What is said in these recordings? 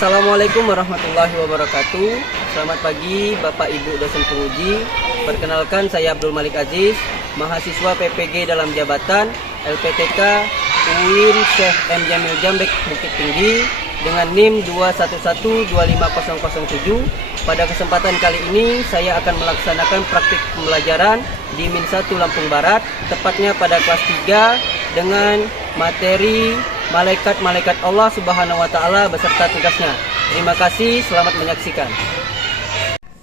Assalamualaikum warahmatullahi wabarakatuh. Selamat pagi Bapak Ibu dosen penguji. Perkenalkan, saya Abdul Malik Aziz, mahasiswa PPG dalam jabatan LPTK UIN Syekh M. Jamil Jambek Bukit Tinggi dengan NIM 211-25007. Pada kesempatan kali ini saya akan melaksanakan praktik pembelajaran di Min 1 Lampung Barat, tepatnya pada kelas 3 dengan materi Malaikat-Malaikat Allah Subhanahu wa Ta'ala beserta tugasnya. Terima kasih, selamat menyaksikan.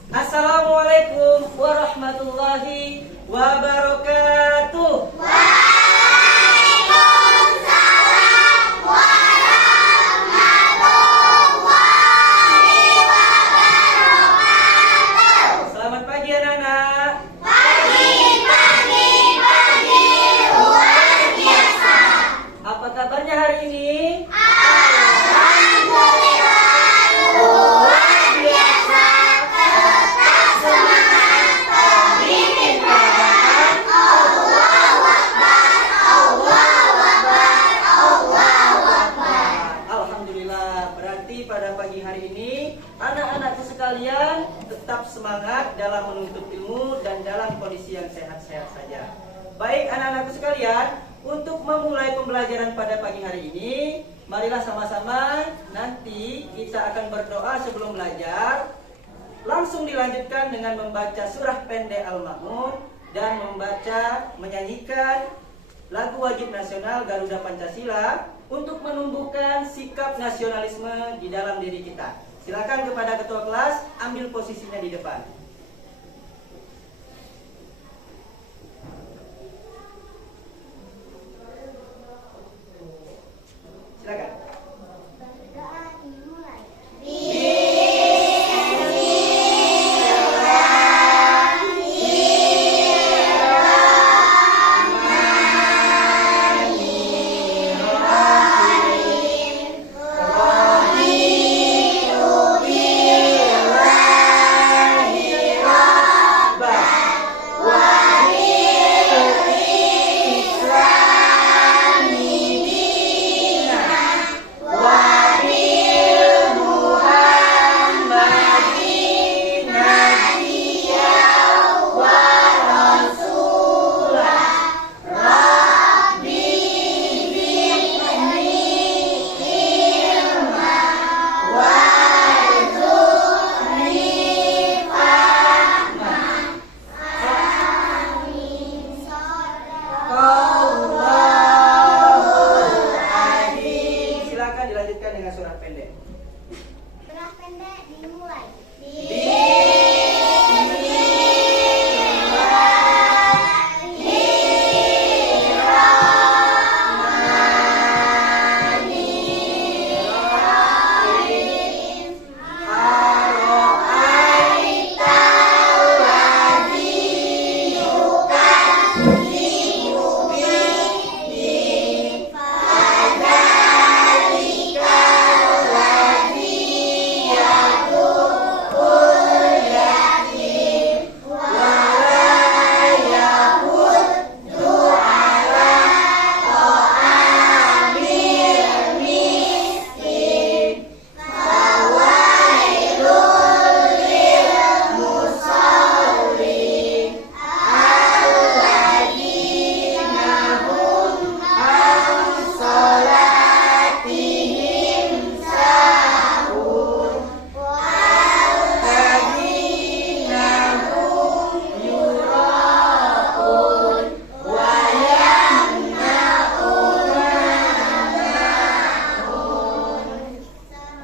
Assalamualaikum warahmatullahi wabarakatuh. Waalaikumsalam warahmatullahi wabarakatuh. Selamat pagi anak-anak. Pagi, luar biasa. Apa kabarnya hari ini? Alhamdulillah, luar biasa. Tetap semangat, pemimpin pelajaran. Allahu Akbar, Allahu Akbar, Allahu Akbar. Alhamdulillah, berarti pada pagi hari ini anak-anakku sekalian tetap semangat dalam menuntut ilmu dan dalam kondisi yang sehat-sehat saja. Baik anak-anakku sekalian, untuk memulai pembelajaran pada pagi hari ini, marilah sama-sama nanti kita akan berdoa sebelum belajar. Langsung dilanjutkan dengan membaca surah pendek Al-Ma'un dan menyanyikan lagu wajib nasional Garuda Pancasila untuk menumbuhkan sikap nasionalisme di dalam diri kita. Silakan kepada ketua kelas ambil posisinya di depan. Silakan. Berdoa dimulai. Silakan dilanjutkan dengan surah pendek. Surah pendek dimulai.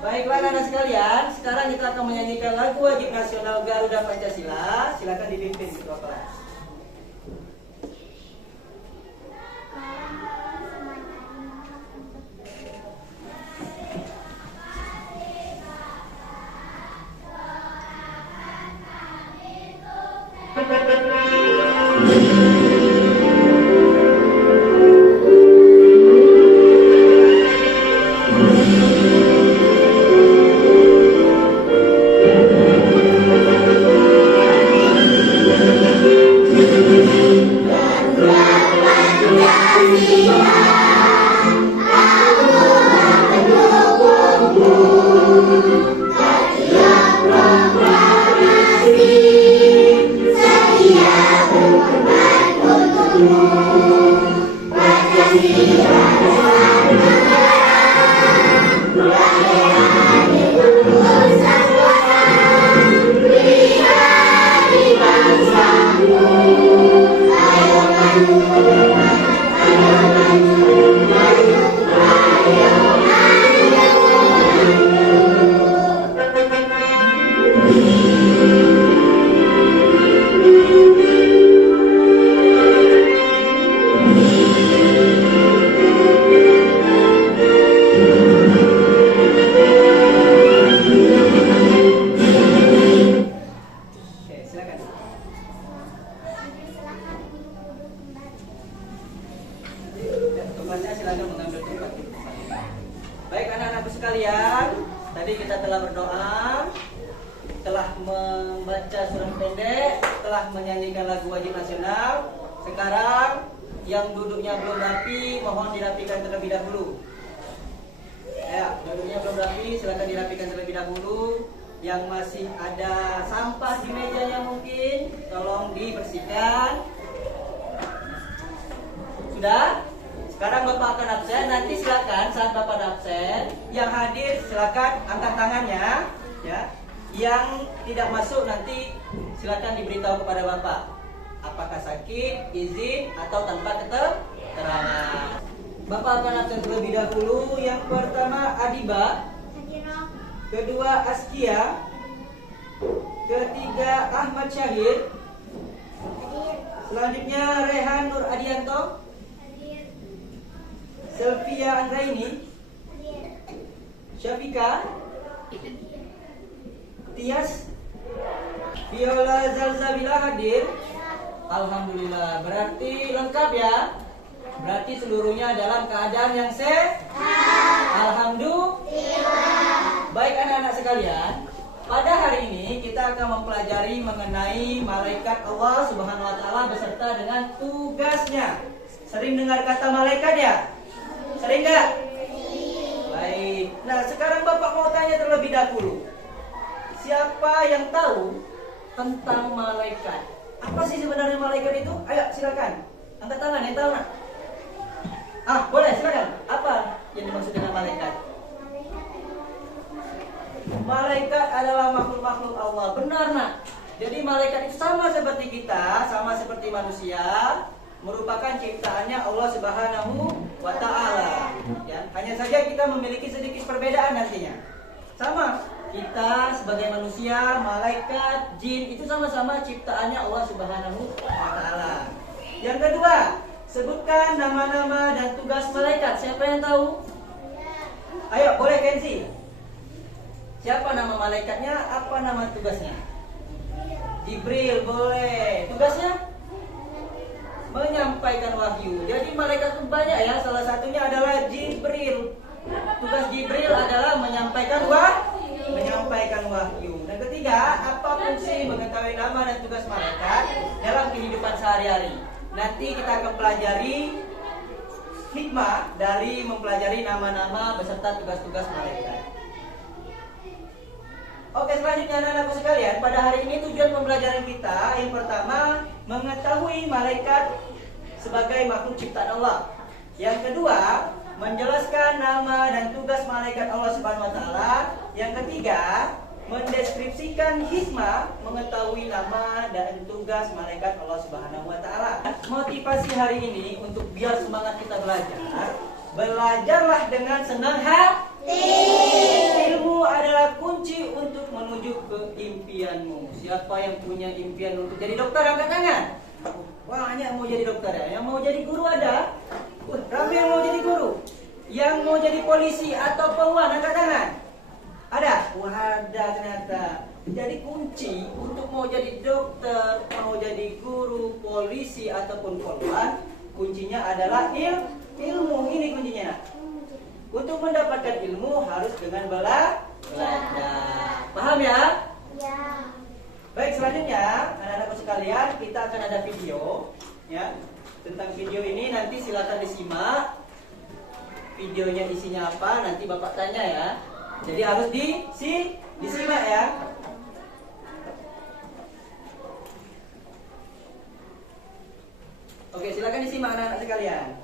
Baiklah anak-anak sekalian, sekarang kita akan menyanyikan lagu wajib nasional Garuda Pancasila. Silakan dipimpin ketua kelas. tempatnya silakan mengambil tempat. Baik anak-anakku sekalian, tadi kita telah berdoa, telah membaca surah pendek, telah menyanyikan lagu wajib nasional. Sekarang yang duduknya belum rapi, mohon dirapikan terlebih dahulu. Ya, duduknya belum rapi, silakan dirapikan terlebih dahulu. Yang masih ada sampah di mejanya mungkin, tolong dibersihkan. Sudah? Sekarang Bapak akan absen, nanti silakan saat Bapak absen, yang hadir silakan angkat tangannya, ya. Yang tidak masuk nanti silakan diberitahu kepada Bapak. Apakah sakit, izin, atau tanpa keterangan. Bapak akan absen terlebih dahulu. Yang pertama Adiba, kedua Askia, ketiga Ahmad Syahir, selanjutnya Rehan Nur Adianto, Selvia Anggraini, Syafika, Tias, Viola Zalzabila hadir. Alhamdulillah, berarti lengkap ya. Berarti seluruhnya dalam keadaan yang sehat. Alhamdulillah. Baik anak-anak sekalian, pada hari ini kita akan mempelajari mengenai malaikat Allah Subhanahu wa taala beserta dengan tugasnya. Sering dengar kata malaikat ya? Sering enggak? Baik. Nah, sekarang Bapak mau tanya terlebih dahulu. Siapa yang tahu tentang malaikat? Apa sih sebenarnya malaikat itu? Ayo silakan. Angkat tangan yang tahu nak? Boleh silakan. Apa yang dimaksud dengan malaikat? Malaikat adalah makhluk-makhluk Allah. Benar nak? Jadi malaikat itu sama seperti kita, sama seperti manusia, merupakan ciptaannya Allah Subhanahu wa taala. Ya, hanya saja kita memiliki sedikit perbedaan nantinya. Sama, kita sebagai manusia, malaikat, jin itu sama-sama ciptaannya Allah Subhanahu wa taala. Yang kedua, sebutkan nama-nama dan tugas malaikat. Siapa yang tahu? Ayo, boleh Kenzi. Siapa nama malaikatnya? Apa nama tugasnya? Jibril, boleh. Tugasnya? Menyampaikan wahyu. Jadi malaikat itu banyak ya. Salah satunya adalah Jibril. Tugas Jibril adalah menyampaikan wahyu. Dan ketiga, apa fungsi mengetahui nama dan tugas malaikat dalam kehidupan sehari-hari? Nanti kita akan pelajari hikmah dari mempelajari nama-nama beserta tugas-tugas malaikat. Oke, selanjutnya anak-anakku sekalian, pada hari ini tujuan pembelajaran kita yang pertama mengetahui malaikat sebagai makhluk ciptaan Allah. Yang kedua, menjelaskan nama dan tugas malaikat Allah Subhanahu wa taala. Yang ketiga, mendeskripsikan hikmah mengetahui nama dan tugas malaikat Allah Subhanahu wa taala. Motivasi hari ini untuk biar semangat kita belajar, belajarlah dengan senang hati. Ilmu adalah kunci untuk menuju ke impianmu. Siapa yang punya impian untuk jadi dokter angkat tangan. Wah, banyak yang mau jadi dokter ya. Yang mau jadi guru ada. Ramai yang mau jadi guru. Yang mau jadi polisi atau poluan angkat tangan. Ada? Wah, ada ternyata. Jadi kunci untuk mau jadi dokter, mau jadi guru, polisi ataupun poluan, kuncinya adalah ilmu. Ini kuncinya. Untuk mendapatkan ilmu harus dengan belajar. Paham ya? Ya. Baik, selanjutnya anak-anakku sekalian, kita akan ada video ya. Tentang video ini nanti silakan disimak. Videonya isinya apa nanti Bapak tanya ya. Jadi harus disimak ya. Oke, silakan disimak anak-anak sekalian.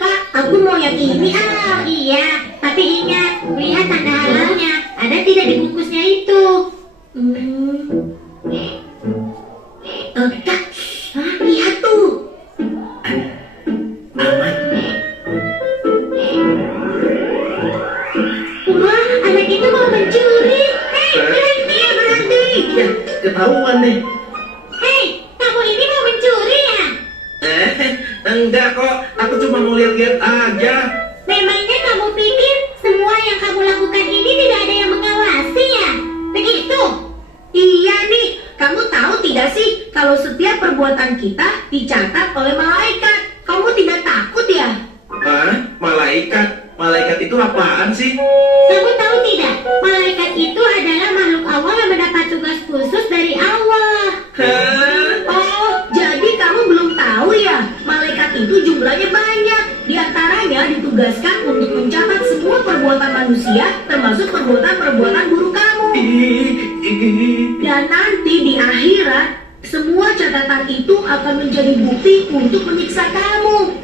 Kak, aku mau yang ini. Iya, tapi ingat, lihat tanda halalnya. Ada tidak di bungkusnya itu? Kak, lihat tuh. Wah, anak itu mau mencuri. Hei, berhenti ya, berhenti. Ya, ketahuan nih. Hei, kamu ini mau mencuri ya? Enggak kok, aku cuma mau lihat-lihat aja. Memangnya kamu pikir semua yang kamu apaan sih? Kamu tahu tidak, malaikat itu adalah makhluk Allah yang mendapat tugas khusus dari Allah. Hah? Oh, jadi kamu belum tahu ya? Malaikat itu jumlahnya banyak. Di antaranya ditugaskan untuk mencatat semua perbuatan manusia, termasuk perbuatan-perbuatan buruk kamu. Dan nanti di akhirat, semua catatan itu akan menjadi bukti untuk menyiksa kamu.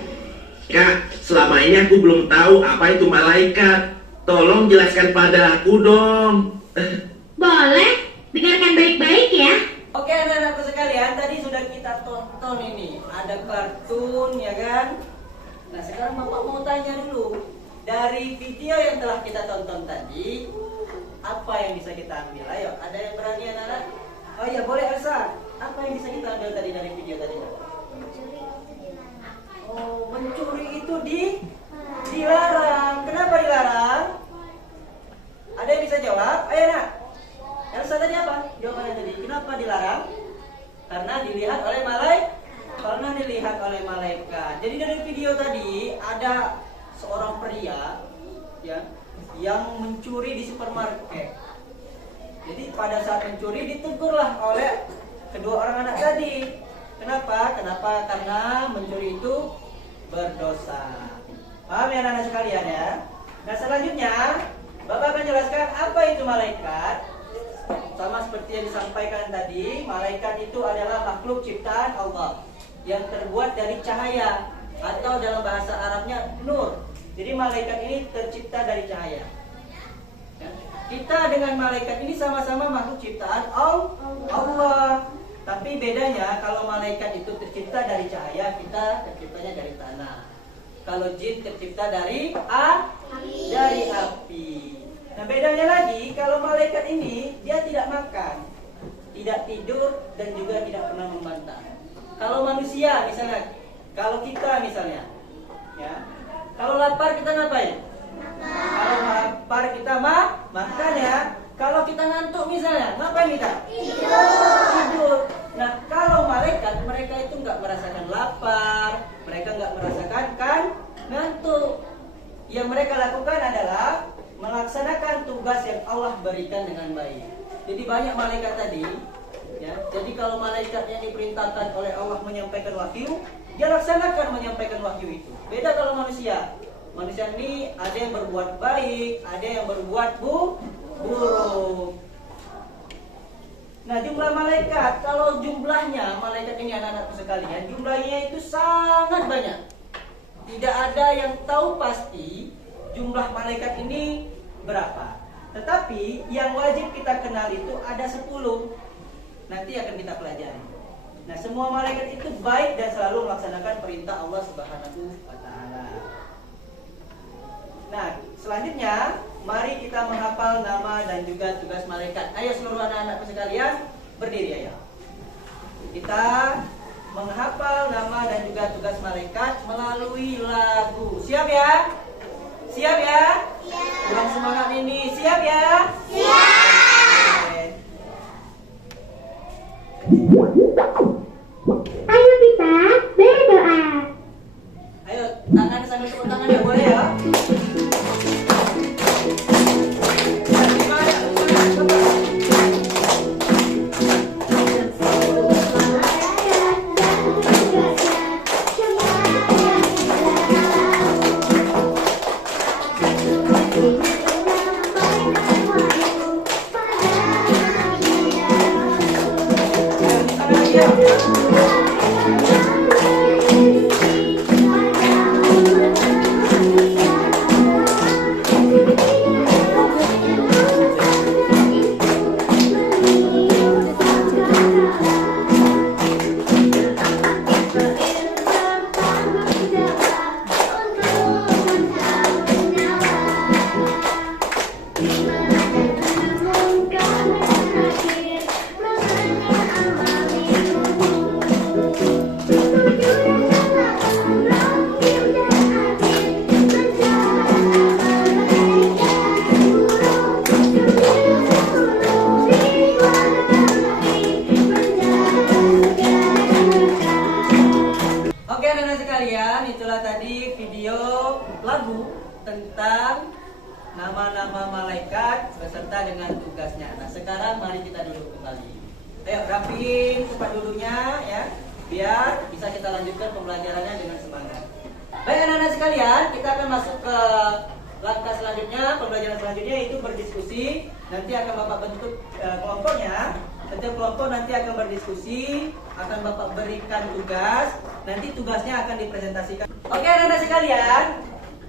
Kak, selama ini aku belum tahu apa itu malaikat. Tolong jelaskan pada aku dong. Boleh? Dengarkan baik-baik ya. Oke anak-anakku sekalian, tadi sudah kita tonton ini. Ada kartun ya kan? Nah sekarang Bapak mau tanya dulu. Dari video yang telah kita tonton tadi, apa yang bisa kita ambil? Ayo, ada yang berani anak-anak? Oh iya, boleh Elsa. Apa yang bisa kita ambil tadi dari video tadi? Mencuri itu dilarang. Oh, mencuri itu dilarang. Kenapa dilarang? Ada yang bisa jawab? Ayo nak. Elsa tadi apa? Jawabannya tadi. Kenapa dilarang? Karena dilihat oleh malaikat. Jadi dari video tadi ada seorang pria ya yang mencuri di supermarket. Jadi pada saat mencuri ditegurlah oleh kedua orang anak tadi. Kenapa? Karena mencuri itu berdosa. Paham ya anak-anak sekalian ya? Nah selanjutnya Bapak akan jelaskan apa itu malaikat. Sama seperti yang disampaikan tadi, malaikat itu adalah makhluk ciptaan Allah yang terbuat dari cahaya atau dalam bahasa Arabnya nur. Jadi malaikat ini tercipta dari cahaya. Ya. Kita dengan malaikat ini sama-sama makhluk ciptaan Allah. Tapi bedanya kalau malaikat itu tercipta dari cahaya, kita terciptanya dari tanah. Kalau jin tercipta dari api. Nah bedanya lagi, kalau malaikat ini dia tidak makan, tidak tidur, dan juga tidak pernah membantah. Kalau manusia misalnya, kalau kita misalnya, ya, kalau lapar kita ngapain? Kalau lapar kita makan ya. Kalau kita ngantuk misalnya, ngapain kita? Tidur. Nah kalau malaikat, mereka itu nggak merasakan lapar, mereka nggak merasakan ngantuk. Yang mereka lakukan adalah melaksanakan tugas yang Allah berikan dengan baik. Jadi banyak malaikat tadi, ya. Jadi kalau malaikat yang diperintahkan oleh Allah menyampaikan wahyu, dia laksanakan menyampaikan wahyu itu. Beda kalau manusia. Manusia ini ada yang berbuat baik, ada yang berbuat buruk. Nah jumlah malaikat, kalau jumlahnya malaikat ini anak-anakku sekalian, jumlahnya itu sangat banyak. Tidak ada yang tahu pasti jumlah malaikat ini berapa. Tetapi yang wajib kita kenal itu ada 10. Nanti akan kita pelajari. Nah semua malaikat itu baik dan selalu melaksanakan perintah Allah Subhanahu wa Ta'ala. Nah selanjutnya mari kita menghafal nama dan juga tugas malaikat. Ayo seluruh anak-anakku sekalian berdiri ayo. Kita menghafal nama dan juga tugas malaikat melalui lagu. Siap ya? Siap ya? Kurang semangat ini. Siap ya? Siap. Ayo kita berdoa. Ayo tangan sambil tepuk tangan ya boleh ya? nama-nama malaikat beserta dengan tugasnya. Nah, sekarang mari kita duduk kembali. Ayo rapiin tempat duduknya ya, biar bisa kita lanjutkan pembelajarannya dengan semangat. Baik anak-anak sekalian, kita akan masuk ke langkah selanjutnya, pembelajaran selanjutnya yaitu berdiskusi. Nanti akan Bapak bentuk kelompoknya. Setiap kelompok nanti akan berdiskusi, akan Bapak berikan tugas. Nanti tugasnya akan dipresentasikan. Oke anak-anak sekalian,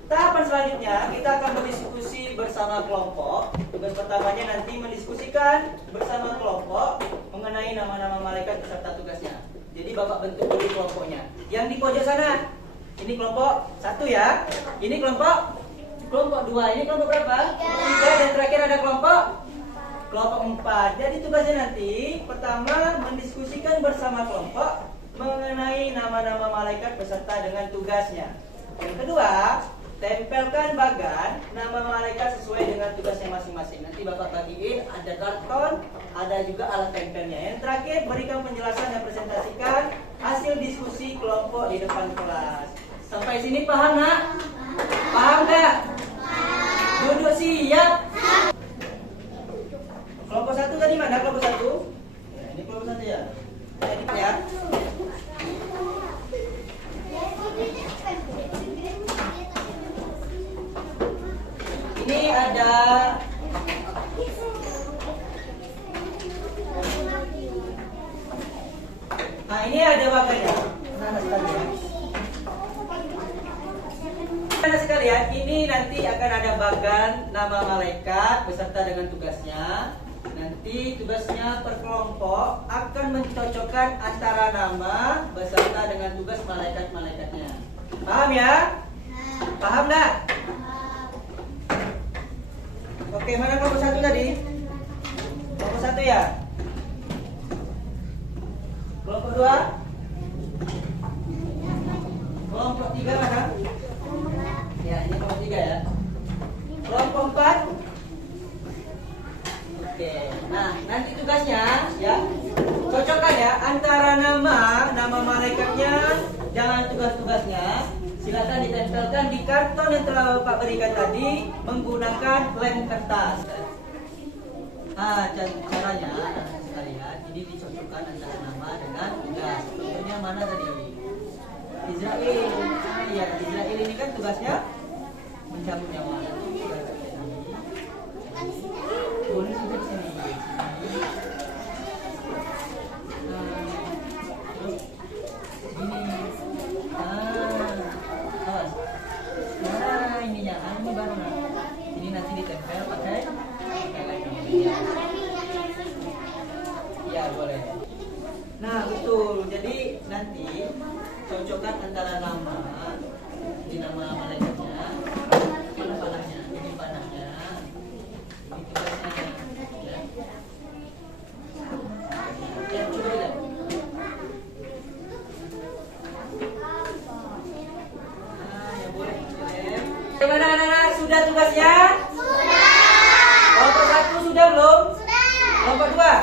tahapan selanjutnya kita akan berdiskusi bersama kelompok. Tugas pertamanya nanti mendiskusikan bersama kelompok mengenai nama-nama malaikat beserta tugasnya. Jadi Bapak bentuk dulu kelompoknya. Yang di pojok sana, ini kelompok 1 ya. Ini kelompok 2. Ini kelompok berapa? 3. Dan terakhir ada kelompok 4. Jadi tugasnya nanti pertama mendiskusikan bersama kelompok mengenai nama-nama malaikat beserta dengan tugasnya. Yang kedua, tempelkan bagan nama malaikat sesuai dengan tugasnya masing-masing. Nanti Bapak bagiin, ada karton, ada juga alat tempelnya. Yang terakhir, berikan penjelasan dan presentasikan hasil diskusi kelompok di depan kelas. Sampai sini paham nak? Paham gak? Duduk siap. Kelompok 1 tadi mana? Kelompok 1? Ya, ini kelompok 1 ya. Jadi ya. Ini ada Nah, ini ada wakilnya. Anak sekalian, ini nanti akan ada bagan nama malaikat beserta dengan tugasnya. Nanti tugasnya per kelompok akan mencocokkan antara nama beserta dengan tugas malaikat-malaikatnya. Paham ya? Paham nggak? Oke, mana kelompok 1 tadi? Kelompok 1 ya? Kelompok 2? Kelompok 3 mana? Ya, ini kelompok 3 ya. Kelompok 4? Oke, nah nanti tugasnya ya, cocokkan ya antara nama malaikatnya dengan tugas-tugasnya. Silakan ditempelkan di karton yang telah Bapak berikan tadi menggunakan lem kertas. Nah, caranya sekalian ini dicocokkan antara nama dengan tugas. Contohnya mana tadi? Israel. Iya, Israel ini kan tugasnya mencabut nyawa. Boleh sudah di sini. Ini baru ini nanti ditempel pakai ya boleh. Nah betul, jadi nanti cocokkan antara nama ini nama malaikatnya, mana panahnya, ini panahnya, ini tugasnya ya. Ya coba lihat. Bagaimana anak-anak? Sudah tugasnya? Sudah. Kelompok 1 sudah belum? Sudah. Kelompok 2? Sudah.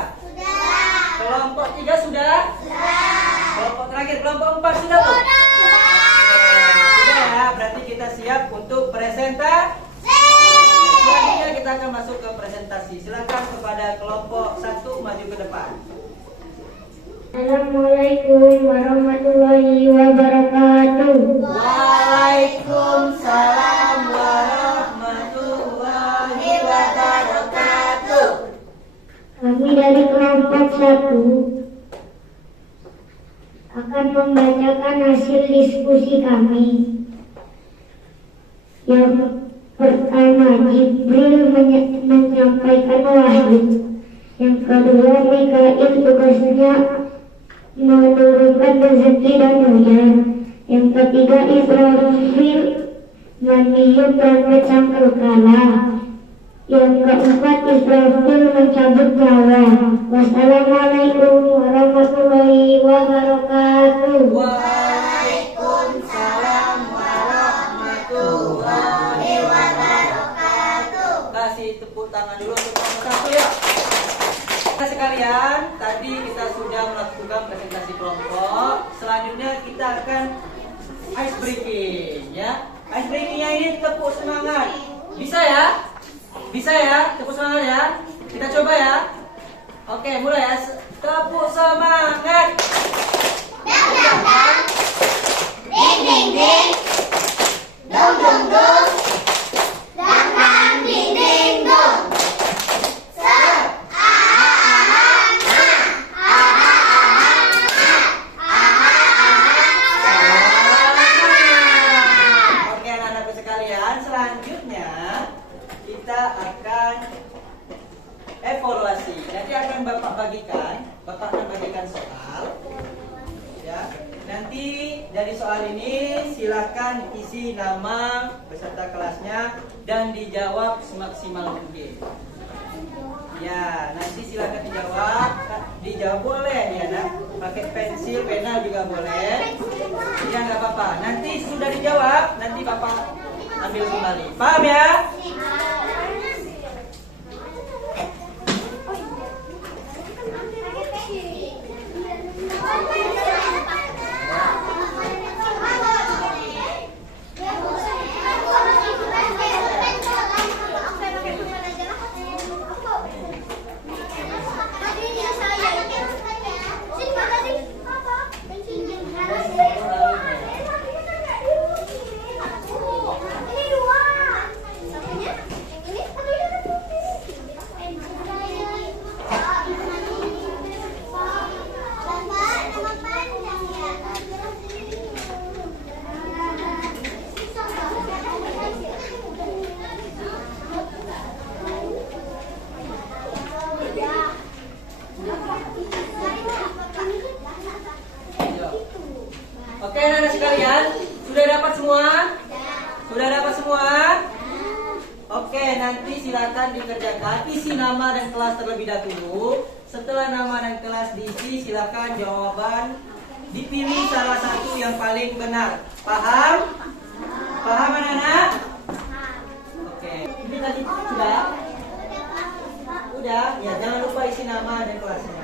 Kelompok 3 sudah? Sudah. Kelompok terakhir, kelompok 4 sudah belum? Sudah. Sudah ya, berarti kita siap untuk presentasi. Selanjutnya kita akan masuk ke presentasi. Silakan kepada kelompok 1 maju ke depan. Assalamualaikum warahmatullahi wabarakatuh. Waalaikumsalam warahmatullahi wabarakatuh. Kami dari kelompok 1 akan membacakan hasil diskusi kami. Yang pertama, Jibril menyampaikan wahyu. Yang kedua, Mikail tugasnya menurunkan rezeki dan hujan. Yang ketiga, Israfil meniup trompet sangkakala. Yang keempat, Israfil mencabut nyawa. Wassalamualaikum warahmatullahi wabarakatuh. Waalaikumsalam warahmatullahi wabarakatuh. Kasih tepuk tangan dulu untuk kelompok 1 ya. Sekalian, tadi kita sudah melakukan presentasi kelompok. Selanjutnya kita akan ice breaking ya. Ice breakingnya ini tepuk semangat. Bisa ya? Bisa ya? Tepuk semangat ya. Kita coba ya. Oke, mulai ya. Tepuk semangat. Ding ding ding, dong dong dong, dang dang ding ding dong. Oke anak-anakku sekalian, selanjutnya kita akan evaluasi. Nanti akan Bapak akan bagikan soal. Ya. Nanti dari soal ini silakan isi nama beserta kelasnya dan dijawab semaksimal mungkin. Ya, nanti silakan dijawab boleh ya nak. Pakai pensil, pena juga boleh. Ya nggak apa-apa. Nanti sudah dijawab, nanti Bapak ambil kembali. Paham ya? Oke anak-anak sekalian, sudah dapat semua? Sudah dapat semua? Oke, nanti silakan dikerjakan. Isi nama dan kelas terlebih dahulu. Setelah nama dan kelas diisi, silakan jawaban dipilih salah satu yang paling benar. Paham? Paham anak-anak? Oke, ini tadi sudah? Udah? Ya, jangan lupa isi nama dan kelasnya.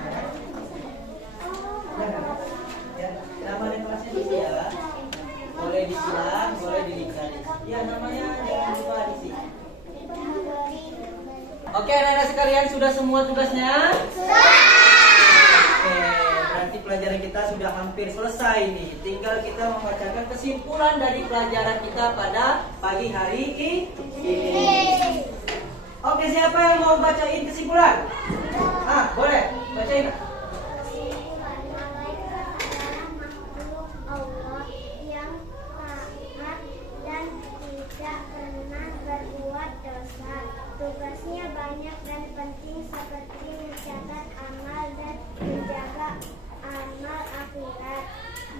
Ya, nama dan kelasnya diisi ya. Boleh disilang, boleh dilihat. Ya, namanya jangan lupa diisi. Oke, anak-anak sekalian, sudah semua tugasnya? Oke, berarti pelajaran kita sudah hampir selesai nih. Tinggal kita membacakan kesimpulan dari pelajaran kita pada pagi hari ini. Oke, siapa yang mau bacain kesimpulan? Boleh, bacain. Allah yang taat dan tidak pernah berbuat dosa. Tugasnya banyak dan penting seperti mencatat amal dan menjaga amal akhirat.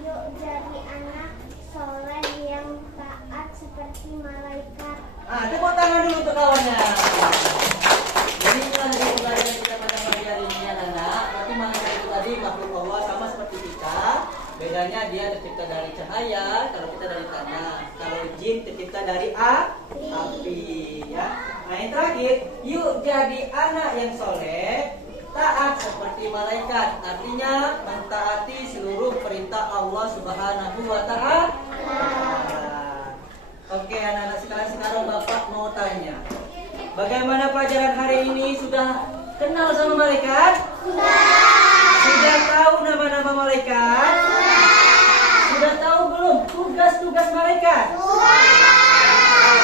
Yuk jadi anak soleh yang taat seperti malaikat. Tepuk tangan dulu untuk kawannya. Jadi itulah dari pelajaran kita pada pagi hari ini anak-anak. Berarti malaikat itu tadi makhluk Allah sama seperti kita. Bedanya dia tercipta dari cahaya, kalau kita dari tanah. Kalau jin tercipta dari api, ya. Nah yang terakhir, yuk jadi anak yang soleh, taat seperti malaikat. Artinya mentaati seluruh perintah Allah Subhanahu wa Ta'ala. Oke anak-anak sekalian, sekarang Bapak mau tanya, bagaimana pelajaran hari ini? Sudah kenal sama malaikat? Sudah tahu nama-nama malaikat? Sudah tahu belum tugas-tugas malaikat?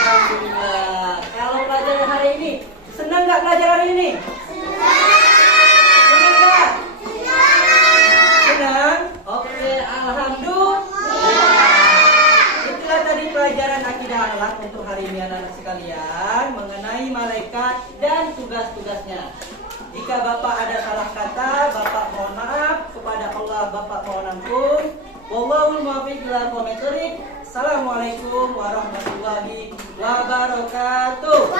Alhamdulillah. Kalau pelajaran hari ini, senang nggak pelajaran hari ini? Senang nggak? Senang? Oke, alhamdulillah. Itulah tadi pelajaran akidah akhlak untuk hari ini anak-anak sekalian mengenai malaikat dan tugas-tugasnya. Jika Bapak ada salah kata, Bapak mohon maaf. Kepada Allah, Bapak mohon ampun. Wallahul muwaffiq ila aqwamit thoriq. Assalamualaikum warahmatullahi wabarakatuh.